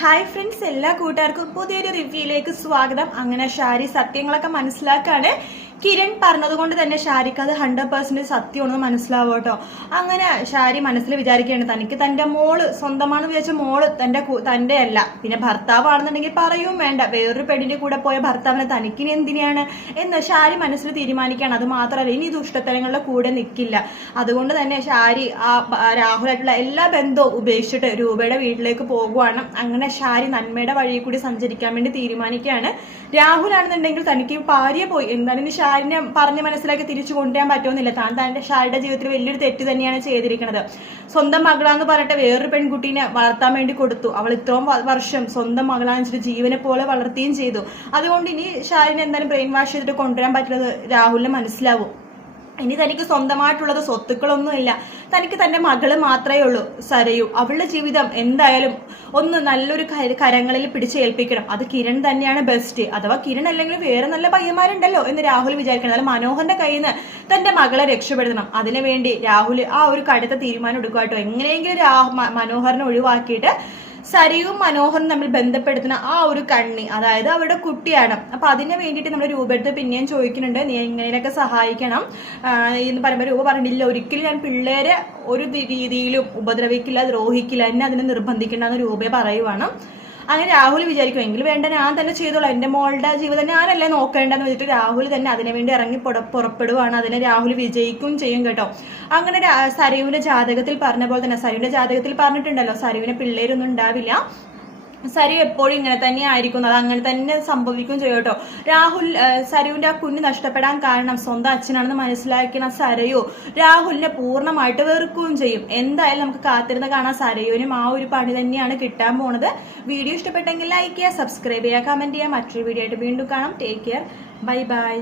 Hi friends, എല്ലാ കൂട്ടുകാർക്കും പുതിയൊരു റിവ്യൂയിലേക്ക് സ്വാഗതം. അങ്ങനെ ഷാരി സത്യങ്ങളൊക്കെ മനസ്സിലാക്കാണ്. കിരൺ പറഞ്ഞതുകൊണ്ട് തന്നെ ഷാരിക്ക് അത് 100% സത്യമാണെന്ന് മനസ്സിലാവും കേട്ടോ. അങ്ങനെ ഷാരി മനസ്സിൽ വിചാരിക്കുകയാണ്, തനിക്ക് തന്റെ മോള് സ്വന്തമാണെന്ന് വിചാരിച്ച മോള് തന്റെ അല്ല, പിന്നെ ഭർത്താവാണെന്നുണ്ടെങ്കിൽ പറയും വേണ്ട, വേറൊരു പെണ്ണിന്റെ കൂടെ പോയ ഭർത്താവിനെ തനിക്കിനി എന്തിനാണ് എന്ന് ഷാരി മനസ്സിൽ തീരുമാനിക്കുകയാണ്. അത് മാത്രമല്ല, ഇനി ദുഷ്ടത്തരങ്ങളുടെ കൂടെ നിൽക്കില്ല. അതുകൊണ്ട് തന്നെ ഷാരി ആ രാഹുലായിട്ടുള്ള എല്ലാ ബന്ധവും ഉപേക്ഷിച്ചിട്ട് രൂപയുടെ വീട്ടിലേക്ക് പോകുവാണ്. അങ്ങനെ ഷാരി നന്മയുടെ വഴിയിൽ കൂടി സഞ്ചരിക്കാൻ വേണ്ടി തീരുമാനിക്കുകയാണ്. രാഹുലാണെന്നുണ്ടെങ്കിൽ തനിക്ക് ഭാര്യ പോയി, എന്തായാലും ഷാരിനെ പറഞ്ഞ് മനസ്സിലാക്കി തിരിച്ചു കൊണ്ടുവരാൻ പറ്റുമെന്നില്ല. താൻ തന്റെ ഷാരിയുടെ ജീവിതത്തിൽ വലിയൊരു തെറ്റ് തന്നെയാണ് ചെയ്തിരിക്കുന്നത്. സ്വന്തം മകളാന്ന് പറഞ്ഞിട്ട് വേറൊരു പെൺകുട്ടീനെ വളർത്താൻ വേണ്ടി കൊടുത്തു. അവൾ ഇത്രയും വർഷം സ്വന്തം മകളാണെന്ന് ജീവനെ പോലെ വളർത്തുകയും ചെയ്തു. അതുകൊണ്ട് ഇനി ഷാരിനെ എന്തായാലും ബ്രെയിൻ വാഷ് ചെയ്തിട്ട് കൊണ്ടുവരാൻ പറ്റുന്നത് രാഹുലിന് മനസ്സിലാവും. ഇനി തനിക്ക് സ്വന്തമായിട്ടുള്ളത് സ്വത്തുക്കളൊന്നുമില്ല, തനിക്ക് തന്റെ മകള് മാത്രമേ ഉള്ളൂ സരയു. അവളുടെ ജീവിതം എന്തായാലും ഒന്ന് നല്ലൊരു കരങ്ങളിൽ പിടിച്ചേൽപ്പിക്കണം. അത് കിരൺ തന്നെയാണ് ബെസ്റ്റ്. അഥവാ കിരൺ അല്ലെങ്കിൽ വേറെ നല്ല പയ്യന്മാരുണ്ടല്ലോ എന്ന് രാഹുൽ വിചാരിക്കണം. അതായത് മനോഹറിന്റെ കയ്യിൽ നിന്ന് തന്റെ മകളെ രക്ഷപ്പെടുത്തണം. അതിനുവേണ്ടി രാഹുൽ ആ ഒരു കടുത്ത തീരുമാനം എടുക്കുക കേട്ടോ. എങ്ങനെയെങ്കിലും മനോഹറിനെ ഒഴിവാക്കിയിട്ട് സരയും മനോഹറും തമ്മിൽ ബന്ധപ്പെടുത്തുന്ന ആ ഒരു കണ്ണി, അതായത് അവരുടെ കുട്ടിയാണ്. അപ്പൊ അതിന് വേണ്ടിയിട്ട് നമ്മൾ രൂപയെടുത്ത് പിന്നെയും ചോദിക്കുന്നുണ്ട്, നീ എങ്ങനെയൊക്കെ സഹായിക്കണം എന്ന് പറയുമ്പോൾ രൂപ പറഞ്ഞില്ല, ഒരിക്കലും ഞാൻ പിള്ളേരെ ഒരു രീതിയിലും ഉപദ്രവിക്കില്ല, ദ്രോഹിക്കില്ല, എന്നെ അതിനെ നിർബന്ധിക്കണ്ടെന്ന് രൂപയെ പറയുവാണ്. അങ്ങനെ രാഹുൽ വിചാരിക്കും, എങ്കിൽ വേണ്ട, ഞാൻ തന്നെ ചെയ്തോളാം, എൻ്റെ മോളുടെ ജീവിതം ഞാനല്ലേ നോക്കേണ്ടെന്ന് വെച്ചിട്ട് രാഹുൽ തന്നെ അതിനുവേണ്ടി ഇറങ്ങി പുറപ്പെടുവാണ്. അതിനെ രാഹുൽ വിജയിക്കും ചെയ്യും കേട്ടോ. അങ്ങനെ സരയുവിന്റെ ജാതകത്തിൽ പറഞ്ഞ പോലെ തന്നെ, സരയുവിന്റെ ജാതകത്തിൽ പറഞ്ഞിട്ടുണ്ടല്ലോ സരയുവിന് പിള്ളേരൊന്നും ഉണ്ടാവില്ല, സരു എപ്പോഴും ഇങ്ങനെ തന്നെ ആയിരിക്കും, അത് അങ്ങനെ തന്നെ സംഭവിക്കും ചെയ്യും കേട്ടോ. സരുവിന്റെ ആ കുഞ്ഞ് നഷ്ടപ്പെടാൻ കാരണം സ്വന്തം അച്ഛനാണെന്ന് മനസ്സിലാക്കുന്ന സരയു രാഹുലിനെ പൂർണ്ണമായിട്ട് വെറുക്കുകയും ചെയ്യും. എന്തായാലും നമുക്ക് കാത്തിരുന്ന് കാണാൻ. സരയുവിനും ആ ഒരു പണി തന്നെയാണ് കിട്ടാൻ പോണത്. വീഡിയോ ഇഷ്ടപ്പെട്ടെങ്കിൽ ലൈക്ക് ചെയ്യുക, സബ്സ്ക്രൈബ് ചെയ്യുക, കമന്റ് ചെയ്യുക. മറ്റൊരു വീഡിയോ ആയിട്ട് വീണ്ടും കാണാം. Take care, bye bye.